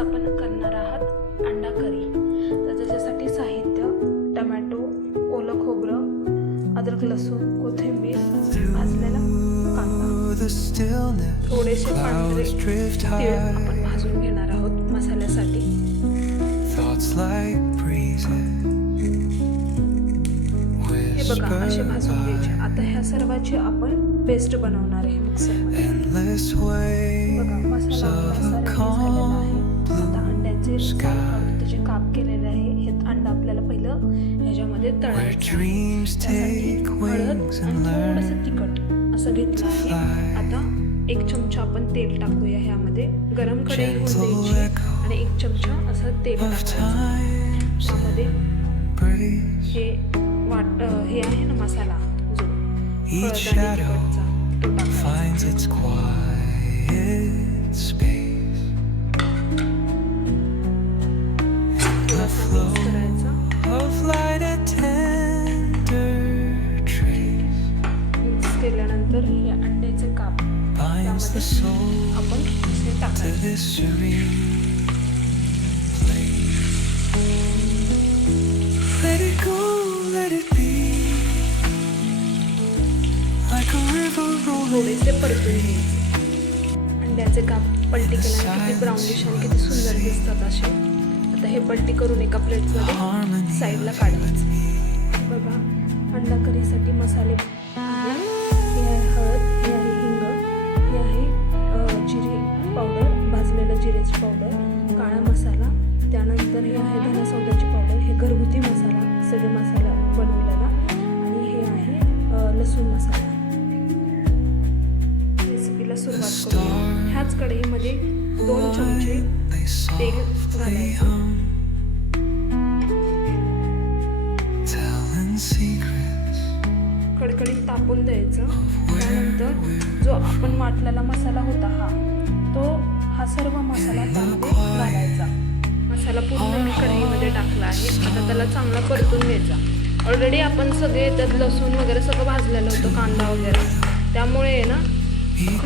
आपण करणार आहात अंडा करी. तर त्याच्यासाठी साहित्य: टमॅटो, ओलं खोबरं, अद्रक, लसूण, कोथिंबीर, भाजलेला कांदा, थोडेसे पांढरे तीळ आपण भाजून घेणार आहोत मसाल्यासाठी. हे बघा असे भाजून घ्यायचे. आता ह्या सर्वाची आपण पेस्ट बनवणार आहे मिक्सरमध्ये. बघा मसाला असा रेडी झालेला आहे. आता अंड्याचे त्याचे काप केलेले आहे. हे अंडा आपल्याला पहिलं ह्याच्यामध्ये तळायचं आहे. त्यासाठी हळद आणि थोडंसं तिखट असं घेतलं आहे. आता 1 चमचा आपण तेल टाकूया ह्यामध्ये. गरम कढई होऊन द्यायची आणि 1 चमचा असं तेल टाकायचं. त्यामध्ये हे आहे ना मसाला जो हळद आणि तिखटचा तो टाकायचा. मिक्स केल्यानंतर हे अंड्याचे काप त्यामध्ये आपण असे टाकायचे. थोडेसे परतून घ्यायचे. अंड्याचे काप पलटी केल्याने किती ब्राउनिश आणि किती सुंदर दिसतात असे. आता हे पलटी करून एका प्लेटमध्ये साईडला काढायचं. बघा अंडा करीसाठी मसाले आहे. हे आहे हळद, हे आहे हिंग, हे आहे जिरे पावडर, भाजलेलं जिरेची पावडर, काळा मसाला, त्यानंतर हे आहे धना सौदाची पावडर, हे घरगुती मसाला, सगळे मसाला बनवलेला, आणि हे आहे लसूण मसाला. रेसिपीला सुरुवात करूया. ह्याच कढईमध्ये 2 चमचे तेल घालायचं. कडकडीत तापून द्यायचं. त्यानंतर जो आपण वाटलेला मसाला होता हा सर्व मसाला त्यामध्ये घालायचा. मसाला पूर्ण मी कढईमध्ये टाकला आहे. आता त्याला चांगला परतून घ्यायचा. ऑलरेडी आपण सगळे त्यात लसूण वगैरे सगळं भाजलेलं होतं, कांदा वगैरे, त्यामुळे ना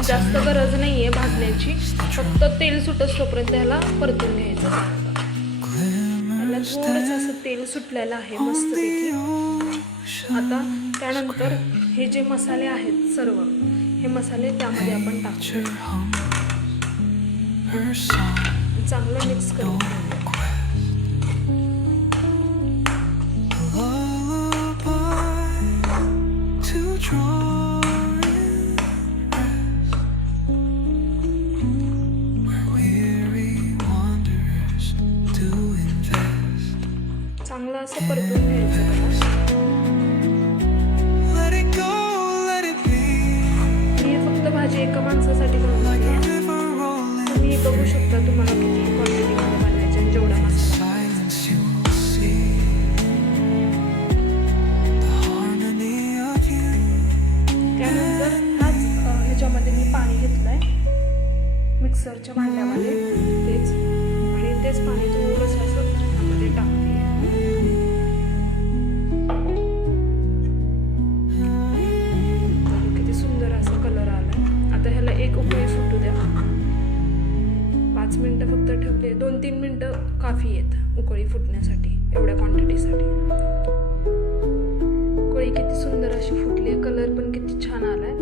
जास्त गरज नाही आहे भाजण्याची. फक्त तेल सुटत तोपर्यंत ह्याला परतून घ्यायचं. त्याला थोडंसं असं तेल सुटलेलं आहे मस्तपैकी. आता त्यानंतर हे जे मसाले आहेत सर्व, हे मसाले त्यामध्ये आपण टाकतो. चांगलं मिक्स करून घेऊया. चांगलं असं परतून घ्यायचं. ही फक्त भाजी एका माणसासाठी बनवली आहे. तुम्ही बघू शकता तुम्हाला किती क्वांटिटीमध्ये बनवायचे आणि जेवढा मसाला. त्यानंतर ह्याच्यामध्ये मी पाणी घेतलं आहे मिक्सरच्या भांड्यामध्ये, तेच पाणी थोडंसं असं ह्यामध्ये टाकते. किती सुंदर असं कलर आला. आता ह्याला एक उकळी फुटू द्या. 5 मिनटं फक्त ठेवले. 2-3 मिनटं काफी आहेत उकळी फुटण्यासाठी, एवढ्या क्वांटिटीसाठी. उकळी किती सुंदर अशी फुटली आहे. कलर पण किती छान आलाय.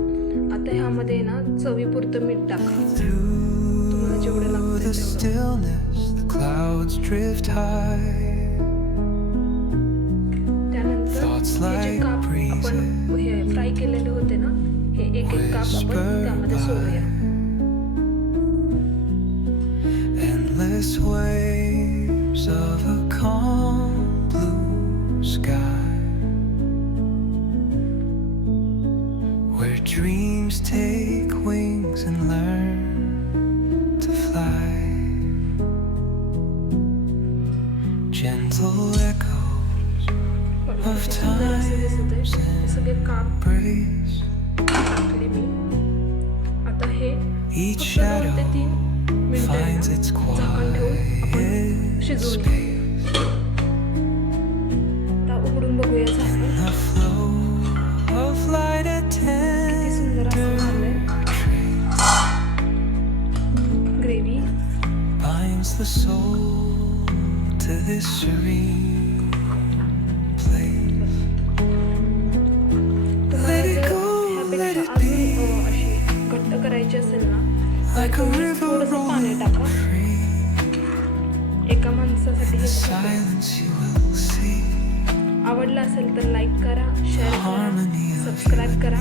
आता ह्यामध्ये ना चवीपुरतं मीठ टाका. तुम्हाला जेवढं लागतं तेवढं. त्यानंतर हे जे काप आपण हे फ्राय केलेले होते ना, हे एक काप आपण त्यामध्ये सोडूया. Waves of a calm blue sky, where dreams take wings and learn to fly. Gentle echoes of time's embrace. आता हे Each shadow finds its quiet space. उघडून बघूया झाकण. In the flow of light a tender gravy binds calms the soul to this serene place. तुम्हाला जर ह्यापेक्षा अजून अशी घट्ट करायची असेल ना तर Like a तुम्ही river थोडंसं पाणी rolling टाका. free, एका माणसासाठी हे perfect. silence you will see. आवडलं असेल तर लाईक करा, शेअर करा, Harmony of सबस्क्राईब करा